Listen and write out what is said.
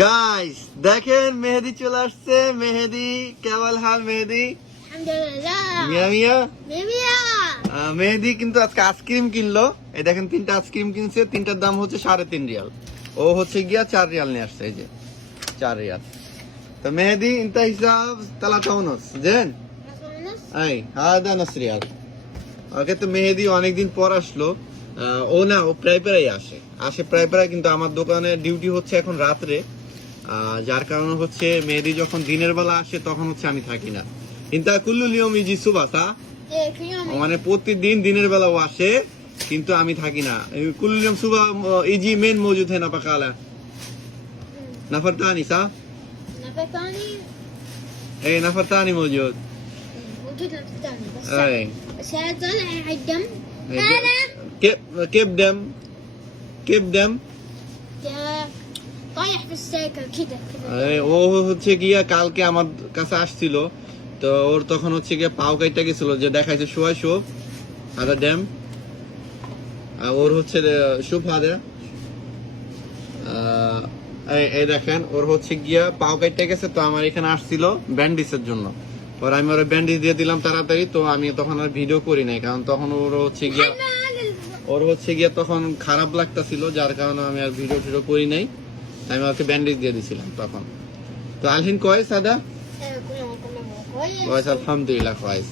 Guys দেখেন মেহেদি চলে আসছে। মেহেদি কেমন হাল মেহেদি? মিয়া মিয়া মেহেদি কিন্তু আজকে আইসক্রিম কিনলো। এই দেখেন 3টা আইসক্রিম কিনছে, 3টার দাম হচ্ছে 3.5 রিয়াল। ও হচ্ছে গিয়া 4 রিয়াল নিয়ে আসছে। এই যে 4 রিয়াল। তো মেহেদি انت حساب 3.5 زين اي هذا نص ريال। ওকে, তো মেহেদি অনেকদিন পর আসলো। ও না, ও প্রায় প্রায় আসে প্রায় প্রায়, কিন্তু আমার দোকানে ডিউটি হচ্ছে এখন রাত্রে, যার কারণে হচ্ছে মেহেদি যখন দিনের বেলা আসে তখন হচ্ছে আমি থাকি না। কিন্তু কুল্লু লিয়ম ইজি সুবাসা, মানে প্রতিদিন দিনের বেলা ও আসে কিন্তু আমি থাকি না। কুল্লু লিয়ম সুবা ইজি মেন মজুদ है ना पकाला नफर ثاني صح نفر ثاني اي نفر ثاني موجود موجود نفر ثاني بس اي بس هذا طالع على الدم هذا كيف دم طايح في السيكل كده ও হচ্ছে গিয়া কালকে আমার কাছে আসছিল, তো ওর তখন হচ্ছে গিয়া পাও কাইটা গেছিল, যে দেখাইছে শোয়া শো আদা ড্যাম। ওর হচ্ছে শুভ হাদা এই দেখেন ওর হচ্ছে গিয়া পাও কাইটা গেছে, তো আমার এখানে আসছিল ব্যান্ডিজের জন্য। ওর আমি ওর ব্যান্ডিজ দিয়ে দিলাম তাড়াতাড়ি, তো আমি তখন আর ভিডিও করি নাই, কারণ তখন ওর হচ্ছে গিয়া তখন খারাপ লাগতাছিল, যার কারণে আমি আর ভিডিও করি নাই। আমি ওকে ব্যান্ডেজ দিয়ে দিছিলাম তখন। তো আলহিন কয়েস আদা كله كويس কয়েস আলহামদুলিল্লাহ কয়েস।